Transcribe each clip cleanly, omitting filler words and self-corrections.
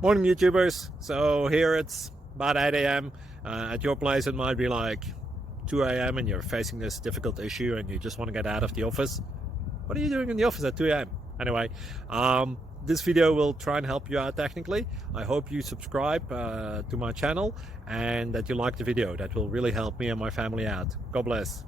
Morning YouTubers. So here it's about 8 a.m. At your place it might be like 2 a.m. and you're facing this difficult issue and you just want to get out of the office. What are you doing in the office at 2 a.m.? Anyway, this video will try and help you out technically. I hope you subscribe to my channel and that you like the video. That will really help me and my family out. God bless.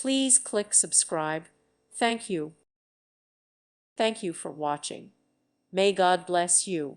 Please click subscribe. Thank you. Thank you for watching. May God bless you.